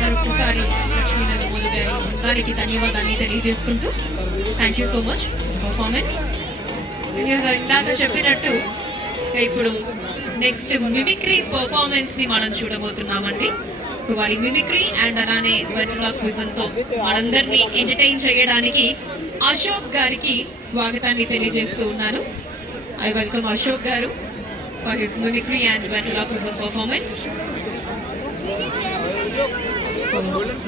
మరొకసారి లక్ష్మీనగర్ గారి బృందానికి ధన్యవాదాన్ని తెలియజేసుకుంటూ thank you so much performance. ఇందాక చెప్పినట్టు ఇప్పుడు నెక్స్ట్ మిమిక్రీ పర్ఫార్మెన్స్ ని మనం చూడబోతున్నామండి. సో వారి మిమిక్రీ అండ్ అలానే వెంట్రులాక్విజం తో మనందరినీ ఎంటర్టైన్ చేయడానికి అశోక్ గారికి స్వాగతాన్ని తెలియజేస్తూ ఉన్నాను. I welcome Ashok garu for his mimicry and ventriloquism performance.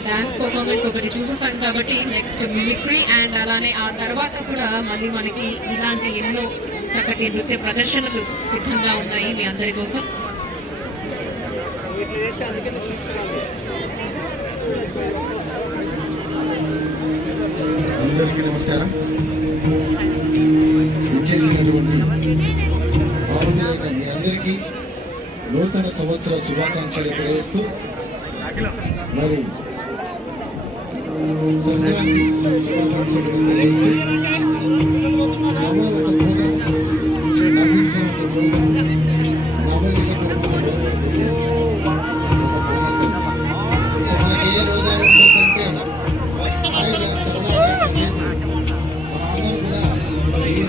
Dance performance ఒకటి చూసేసాం కాబట్టి నెక్స్ట్ మిమిక్రీ అండ్ అలానే ఆ తర్వాత కూడా మళ్ళీ మనకి ఇలాంటి ఎన్నో చక్కటి నృత్య ప్రదర్శనలు సిద్ధంగా ఉన్నాయి మీ అందరి కోసం. అందరికీ నమస్కారం. ఇచ్చేసినటువంటి బాబుజీలైన మీ అందరికీ నూతన సంవత్సర శుభాకాంక్షలు తెలియజేస్తూ మరి సంక్రాంతి శుభాకాంక్షలు తెలియజేస్తూ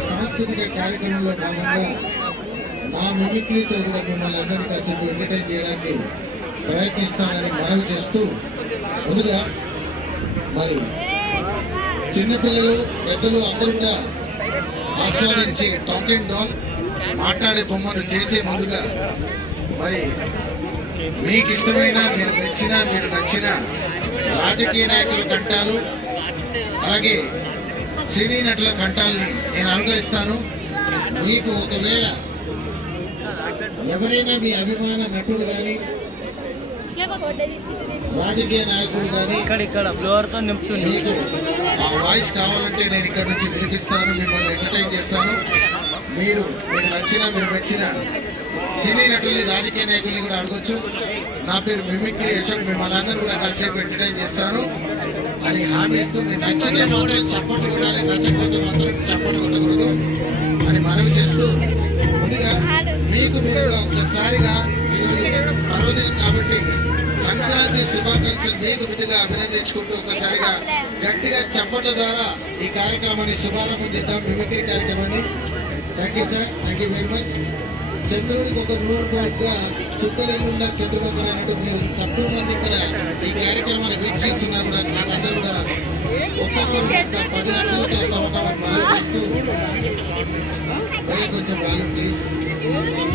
సాంస్కృతిక కార్యక్రమంలో భాగంగా నా మిమిక్రీతో కూడా మిమ్మల్ని అందరినీ కాసేపు ఎంటర్టైన్ చేయడానికి ప్రయత్నిస్తానని మనవి చేస్తూ ముందుగా మరి చిన్నపిల్లలు పెద్దలు అందరూ కూడా ఆస్వాదించి టాకింగ్ డాల్ మాట్లాడే బొమ్మను చేసే ముందుగా మరి మీకు ఇష్టమైన మీరు మెచ్చిన మీరు నచ్చిన రాజకీయ నాయకుల కంటాలు అలాగే సినీ నటుల కంటాలని నేను అనుకరిస్తాను. మీకు ఒకవేళ ఎవరైనా మీ అభిమాన నటుడు కానీ రాజకీయ నాయకుడు కానీ మీకు ఆ వాయిస్ కావాలంటే నేను ఇక్కడ నుంచి వినిపిస్తాను, మిమ్మల్ని ఎంటర్టైన్ చేస్తాను. మీరు నచ్చిన మీరు మెచ్చిన సినీ నటుల్ని రాజకీయ నాయకుల్ని కూడా అడగొచ్చు. నా పేరు మిమిక్రీ అశోక్, మిమ్మల్ని అందరూ కూడా కాసేపు ఎంటర్టైన్ చేస్తాను అని హామీ ఇస్తూ మీరు నచ్చితే మాత్రం చప్పట్లు కొట్టాలి, నచ్చకపోతే మాత్రం చప్పట్లు కొట్టకూడదు అని మనవి చేస్తూ ముందుగా మీకు మీరుగా ఒక్కసారిగా ఈరోజు పర్వదినం కాబట్టి సంక్రాంతి శుభాకాంక్షలు మీకు విధిగా అభినందించుకుంటూ ఒక్కసారిగా గట్టిగా చప్పట్ల ద్వారా ఈ కార్యక్రమాన్ని శుభారంభం చేద్దాం, మిమిక్రీ కార్యక్రమాన్ని. Thank you sir, thank you very much. చంద్రుడికి ఒక నూరు పాటుగా చుక్కలేకుండా చంద్రుడు అన్నట్టు మీరు తక్కువ మంది ఇక్కడ ఈ కార్యక్రమాన్ని వీక్షిస్తున్నారు కూడా నాకందరూ కూడా ఒక్కొక్కరు 10 లక్షలతో సమకాలం మనం చేస్తూ కొంచెం వాళ్ళు ప్లీజ్,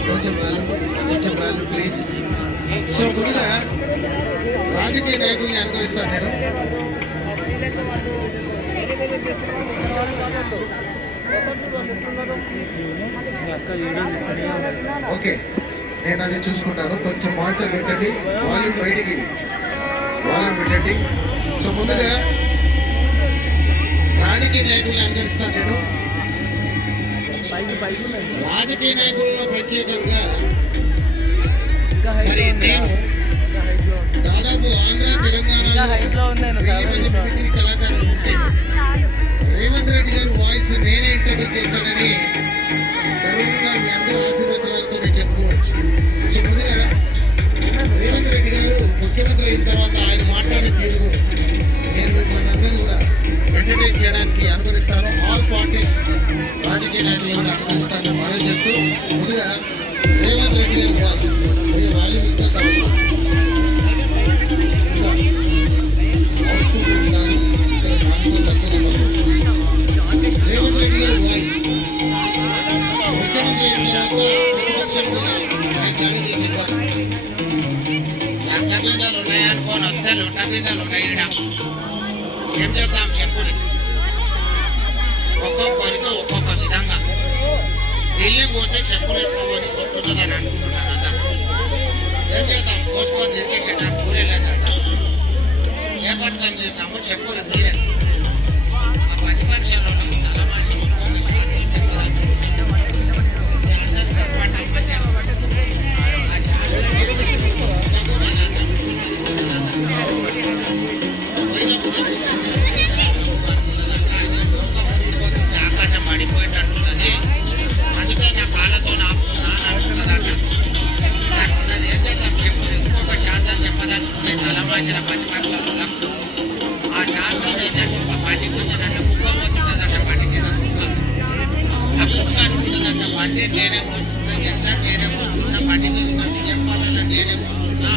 కొంచెం వాళ్ళు ప్లీజ్. సో ముందుగా రాజకీయ నాయకుల్ని అనుకరిస్తాను నేను. ఓకే, నేను అది చూసుకుంటాను. కొంచెం మానిటర్ పెట్టండి, వాల్యూమ్ బయటికి పెట్టండి. సో ముందుగా రాజకీయ నాయకుల్ని అనుకరిస్తాను నేను. రాజకీయ నాయకుల్లో ప్రత్యేకంగా మరి నేను దాదాపు ఆంధ్ర తెలంగాణలో మిమిక్రీ కళాకారులు ఉంటే రేవంత్ రెడ్డి గారి వాయిస్ నేనే ఇంట్రడ్యూస్ చేశానని గర్వంగా మీ అందరూ ఆశీర్వచనాలతో నేను చెప్పుకోవచ్చు. సో ముందుగా రేవంత్ రెడ్డి గారు ముఖ్యమంత్రి అయిన తర్వాత ఆయన మాట్లాడే తీరు నేను మిమ్మల్ని అందరూ కూడా ఎంటర్టైన్ చేయడానికి అనుకరిస్తాను. ఆల్ పార్టీస్ రాజకీయ నాయకులు కూడా అనుకరిస్తానని మనవి చేస్తూ ముందుగా రేవంత్ రెడ్డి గారి వాయిస్ వాల్యూమ్ ఇంకా కావాలి, రేవంత్ రెడ్డి గారి వాయిస్ ముఖ్యమంత్రి అయిన తర్వాత ప్రతిపక్షం కూడా ఆయన దాడి చేసేవారు. లంక బీదాలు ఉన్నాయనుకోని వస్తే లుట్ట బీదాలు ఉన్నాయి. ఏం చెప్తాం చెప్పుని, ఒక్కొక్కరికి ఒక్కొక్క విధంగా. ఢిల్లీకి పోతే చెప్పులు ఎక్కువని కొట్టున్నదని అనుకుంటున్నాను అందరూ. కోసుకొని తిరిగేసేట కూరే లేదట. ఏ పథకం చేద్దామో చెప్పురు మీరే. ఆ ప్రతిపక్షంలో తలమాసి ఇంకొక శాసనం పెట్టదలుచుకుంటాం. మీ అందరి సపోర్ట్ మధ్య ఆ ఆకాశం పడిపోయేటట్టున్నది. అందుకే నా కాళ్ళతో ఆపుతున్నాను అంటున్నదట. అంటున్నది ఏంటంటే చెప్పు ఇంకొక శాసనం చెప్పదలుచుకునే తలమాసిన ప్రతిపక్షంలో ఆ శాసనం ఏంటంటే బండి కూర్చోదంటే కుక్క పోతుందట. బండి మీద కుక్క ఆ కుక్క అనుకుంటుందంట బండి నేనే పోతున్నా, ఎట్లా నేనే పోతున్నా, బండి మీద నన్ను చెప్పాలన్నా నేనే పోతున్నా,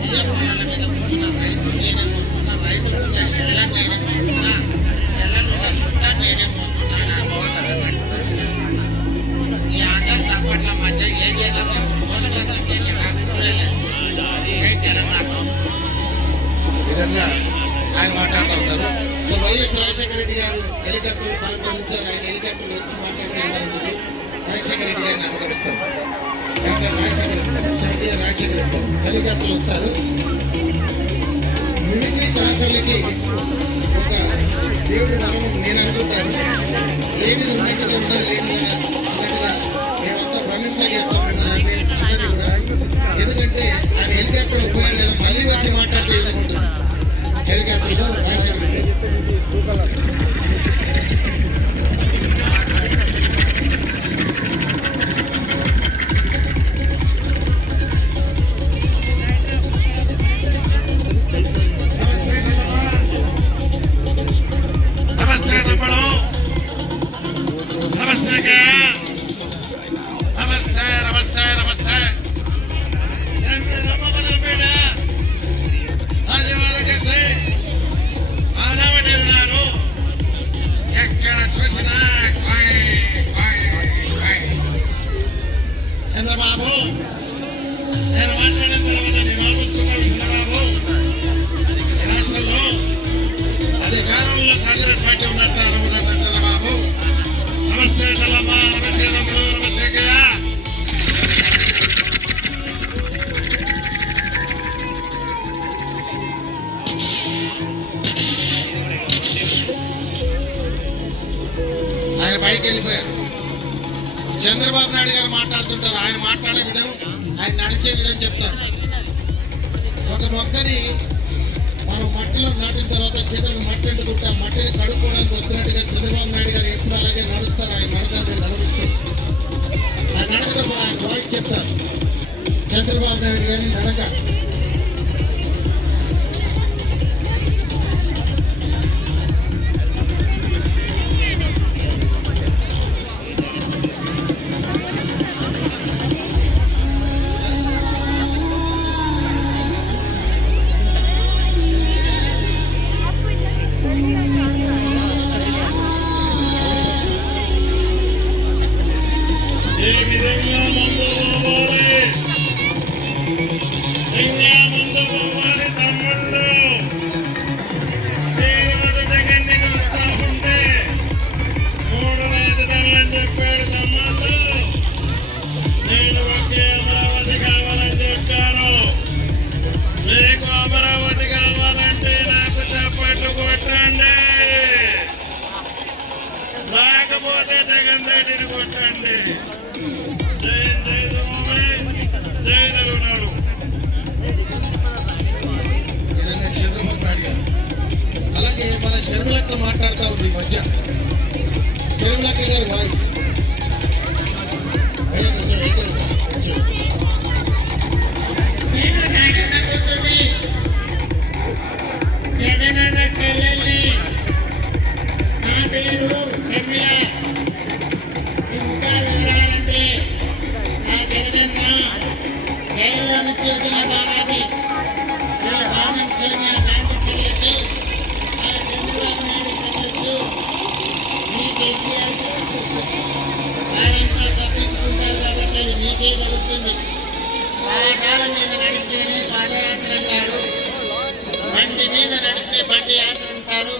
బియ్యం పొలాల మీద పోతున్నా, రైతు నేనే పోతున్నా, రైతు మీద చెల్ల నేనే పోతున్నా, చెల్లలు సుట్ట నేనే పోతున్నా అని అనుకోగలరు. ఈ అందరి సపోర్ట్ల మధ్య ఏం చేద్దాం కోసుకొని చేసి తెలంగాణ విధంగా ఆయన మాట్లాడుతూ ఉంటారు. సో వైఎస్ రాజశేఖర రెడ్డి గారు హెలికాప్టర్ పరిపాలించారు. ఆయన హెలికాప్టర్ వచ్చి మాట్లాడుతూ రాజశేఖర రెడ్డి గారిని అనుకరిస్తారు. రాజశేఖర రెడ్డి హెలికాప్టర్ వస్తారు. మిమిక్రీ కళాకారులకి ఒక దేవుడి వరం నేను అనుకుంటాను. లేనిది ఉన్నట్టుగా ఉండాలి, లేనిది అన్నట్టుగా మేమంతా భ్రమింపగా చేస్తాం మిమ్మల్ని అందరినీ కూడా. ఎందుకంటే ఆయన హెలికాప్టర్ ఉపయోగం లేదా మళ్ళీ వచ్చి మాట్లాడితే ఎదుర్కొంటుంది. హెలికాప్టర్లో రాజశేఖర రెడ్డి చంద్రబాబు నేను మాట్లాడిన తర్వాత నేను ఆలోచుకున్నాను. చంద్రబాబు ఈ రాష్ట్రంలో అధికారంలో కాంగ్రెస్ పార్టీ ఉన్నట్టు అనుకున్నాను. చంద్రబాబు నమస్తే చల్లమ్మ, నమస్తే తమ్ముడు, నమస్తే గయా. ఆయన బయటికి వెళ్ళిపోయారు. చంద్రబాబు నాయుడు గారు మాట్లాడుతుంటారు. ఆయన మాట్లాడే విధం, ఆయన నడిచే విధం చెప్తారు. ఒక మొక్కని మనం మట్టిలో నాటిన తర్వాత చేతులకు మట్టి అంటుకుంటే ఆ మట్టిని కడుక్కోవడానికి వస్తున్నట్టుగా చంద్రబాబు నాయుడు గారు ఎప్పుడు అలాగే నడుస్తారు. ఆయన నడతారు గమనిస్తే ఆయన నడకటప్పుడు ఆయన వాయిస్ చెప్తారు. చంద్రబాబు నాయుడు గారిని నడక లేకపోతే జగన్ రెడ్డిని కొట్టండి. జై జై జై జరుగునాడు. విధంగా చంద్రబాబు నాయుడు గారు అలాగే మన షర్మిలక్క మాట్లాడుతూ ఉంది. ఈ మధ్య షర్మిలక్క గారి వాయిస్ చెల్లెల్ని నా పేరు షర్మిల. ఇంకా వివరాలంటే ఆ జగనన్న జైల్లో నుంచి వదిలిన భాగాన్ని భాగం సోనియా గాంధీ తెలియచ్చు, ఆ చంద్రబాబు నాయుడు తెలియచ్చు, మీ కేసీఆర్ తెలియచ్చు. వారంతా తప్పించుకుంటారు కాబట్టి మీకే జరుగుతుంది. పాదాల మీద నడిస్తేనే పాదయాత్ర అంటారు, బండి మీద నడిస్తే బండి యాత్ర అంటారు.